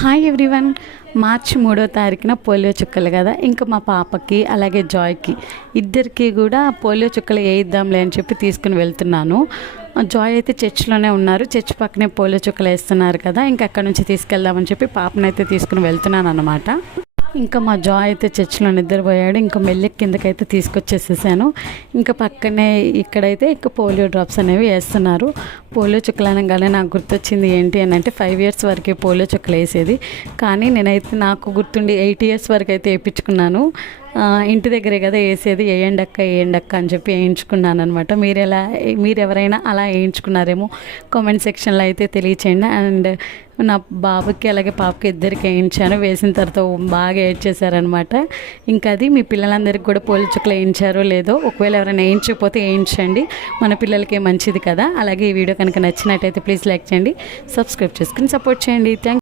Hi everyone. మార్చి 3వ తారీఖున polio చుక్కలు కదా. ఇంకా మా పాపకి అలాగే జాయ్కి ఇద్దరికి కూడా పోలియో చుక్కలు వేయిద్దాంలే అని చెప్పి తీసుకుని వెళ్తున్నాను. జాయ్ అయితే చర్చ్లోనే ఉన్నారు, చర్చ్ పక్కనే పోలియో చుక్కలు వేస్తున్నారు కదా. ఇంకా అక్కడ నుంచి తీసుకెళ్దామని చెప్పి పాపనైతే తీసుకుని వెళ్తున్నాను అన్నమాట. ఇంకా మా జాయ్ అయితే చర్చిలో నిద్రపోయాడు. ఇంకా మెల్లి కిందకైతే తీసుకొచ్చేసేసాను. ఇంకా పక్కనే ఇక్కడైతే ఇంకా పోలియో డ్రాప్స్ అనేవి వేస్తున్నారు. పోలియో చుక్కలు అనగానే నాకు గుర్తొచ్చింది ఏంటి అని అంటే 5 years వరకే పోలియో చుక్కలు వేసేది. కానీ నేనైతే నాకు గుర్తుండి 8 years వరకు అయితే వేయించుకున్నాను. ఇంటి దగ్గరే కదా వేసేది. వేయండి అక్క అని చెప్పి వేయించుకున్నాను అనమాట. మీరు ఎవరైనా అలా వేయించుకున్నారేమో కామెంట్ సెక్షన్లో అయితే తెలియచేయండి. అండ్ నా బాబుకి అలాగే పాపకి ఇద్దరికి వేయించాను. వేసిన తర్వాత బాగా ఏడ్చేశారనమాట. ఇంకా అది మీ పిల్లలందరికీ కూడా పోలియో చుక్కలు వేయించారో లేదో, ఒకవేళ ఎవరైనా వేయించకపోతే వేయించండి, మన పిల్లలకి మంచిది కదా. అలాగే ఈ వీడియో కనుక నచ్చినట్టయితే ప్లీజ్ లైక్ చేయండి, సబ్స్క్రైబ్ చేసుకుని సపోర్ట్ చేయండి. థ్యాంక్